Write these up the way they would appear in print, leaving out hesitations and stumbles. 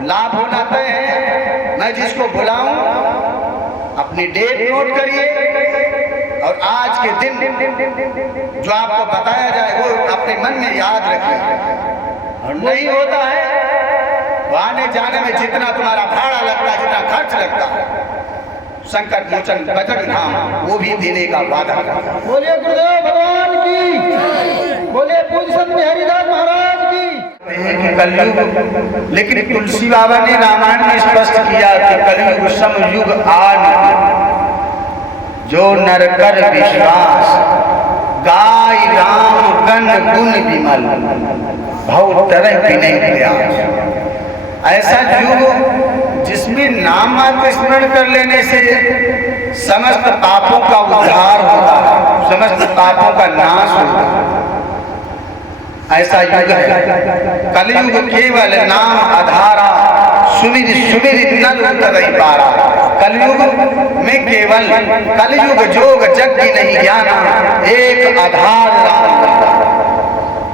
तो लाभ होना तय है। मैं जिसको बुलाऊं अपनी डेट नोट करिए और आज के दिन जो आपको बताया जाए वो अपने मन में याद रखिए। और नहीं होता है तो आने जाने में जितना तुम्हारा भाड़ा लगता है, जितना खर्च लगता है, संकट मोचन बजट धाम वो भी देने का वादा करता है। बोलिए गुरुदेव भगवान की, बोलिए पूज्य संत हरिदास महाराज की। कलयुग, लेकिन तुलसी बाबा ने रामायण में स्पष्ट किया कि कलयुग समयुग आन जो नर कर विश्वास, गाय राम गण गुण विमल भव तरह विनय प्रयास। ऐसा युग जिसमें नाम मात्र स्मरण कर लेने से समस्त पापों का उद्धार होता है, समस्त पापों का नाश होता है, ऐसा युग है। कलयुग केवल नाम आधारा, सुमिर सुमिर नर उतरई पारा। कलयुग में केवल कलयुग जोग जग की नहीं ज्ञाना, एक आधार राम,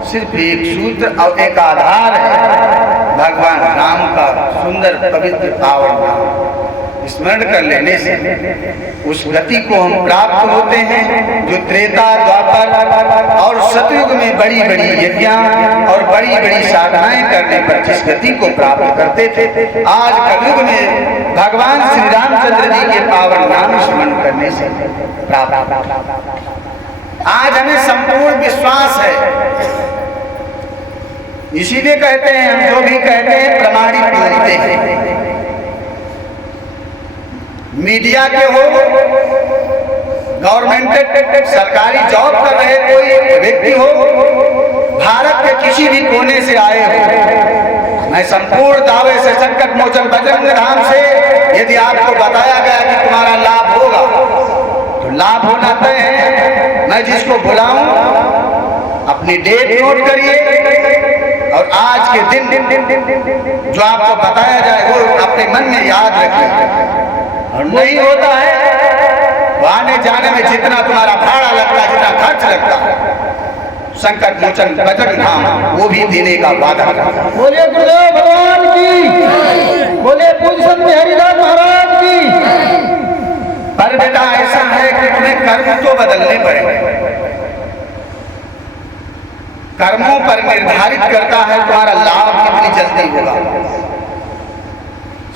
सिर्फ एक सूत्र और एक आधार है भगवान राम का सुंदर पवित्र पावन नाम। स्मरण कर लेने से उस गति को हम प्राप्त होते हैं जो त्रेता द्वापर और सतयुग में बड़ी बड़ी यज्ञ और बड़ी बड़ी साधनाएं करने पर जिस गति को प्राप्त करते थे, आज कलयुग में भगवान श्री रामचंद्र जी के पावन नाम स्मरण करने से प्राप्त। आज हमें संपूर्ण विश्वास है, इसीलिए कहते हैं हम जो भी कहते हैं प्रमाणित बोलते हैं। मीडिया के हो, गवर्नमेंट सरकारी जॉब कर रहे कोई व्यक्ति हो, भारत के किसी भी कोने से आए हो, मैं संपूर्ण दावे से संकट मोचन बजरंग धाम से यदि आपको बताया गया कि तुम्हारा लाभ होगा तो लाभ होना तय है। मैं जिसको बुलाऊं अपनी डेट नोट करिए और आज के दिन जो आपको बताया जाए वो अपने मन में याद रखिए। और नहीं होता है तो आने जाने में जितना तुम्हारा भाड़ा लगता है, जितना खर्च लगता है, संकट मोचन बजट धाम वो भी देने का वादा करता है। बोलिए गुरुदेव भगवान की, बोलिए पूज्य संत हरिदास महाराज की। पर बेटा ऐसा है कि तुम्हें कर्म तो बदलने पड़ेंगे। कर्मों पर निर्धारित करता है तुम्हारा लाभ कितनी जल्दी होगा।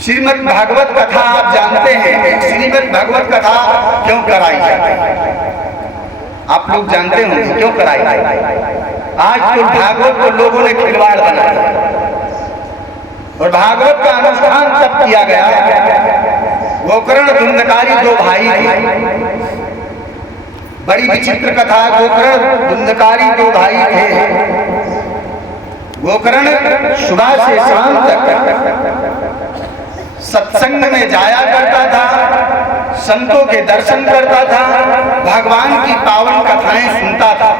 श्रीमद् भागवत कथा आप जानते हैं, श्रीमद् भागवत कथा क्यों कराई जाती है? आप लोग जानते होंगे क्यों कराई जाती है। आज तो भागवत को लोगों ने खिलवाड़ बनाया और भागवत का अनुष्ठान तब किया गया। गोकर्ण धुंधकारी दो भाई थे, बड़ी विचित्र कथा। गोकर्ण धुंधकारी दो भाई थे। गोकर्ण सुबह से शाम तक सत्संग में जाया करता था, संतों के दर्शन करता था, भगवान की पावन कथाएं सुनता था।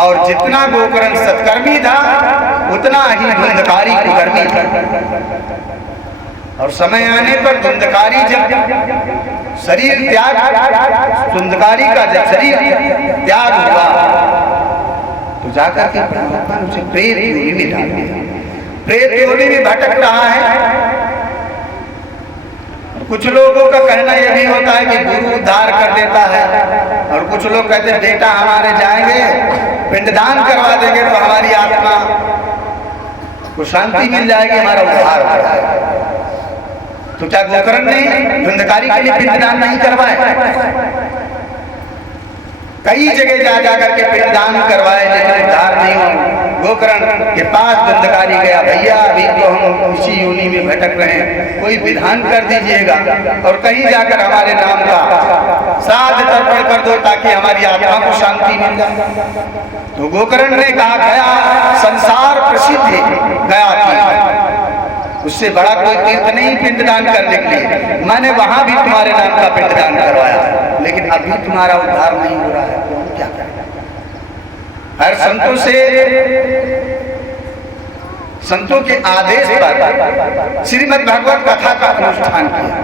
और जितना गोकर्ण सत्कर्मी था उतना ही धुंधकारी कुकर्मी था। और समय आने पर धुंधकारी जब शरीर त्याग, धुंधकारी का जब शरीर त्याग हुआ तो जाकर के परमात्मा ने उसे प्रेत योनि में डाल दिया। प्रेत योनि में भटक रहा है। कुछ लोगों का कहना यह भी होता है कि गुरु उद्धार कर देता है, और कुछ लोग कहते हैं बेटा हमारे जाएंगे पिंडदान करवा देंगे तो हमारी आत्मा को शांति मिल जाएगी, हमारा उद्धार हो जाएगा। तो क्या गोकर्ण ने धुंधकारी के लिए पिंडदान नहीं करवाए? कई जगह जा जाकर के पिंडदान करवाए लेकिन उद्धार नहीं हुआ। गोकर्ण के पास धुंधकारी गया, भैया अभी तो हम इसी योनि में भटक रहे हैं, कोई विधान कर दीजिएगा और कहीं जाकर हमारे नाम का श्राद्ध तर्पण कर दो ताकि हमारी आत्मा को शांति मिल जाए। तो गोकर्ण ने कहा गया संसार प्रसिद्ध गया थी, उससे बड़ा कोई तीर्थ नहीं पिंडदान करने के लिए। मैंने वहां भी तुम्हारे नाम का पिंडदान करवाया लेकिन अभी तुम्हारा उद्धार नहीं हो रहा है, तो हम क्या करें? हर संतों के आदेश पर श्रीमद् भागवत कथा का अनुष्ठान किया।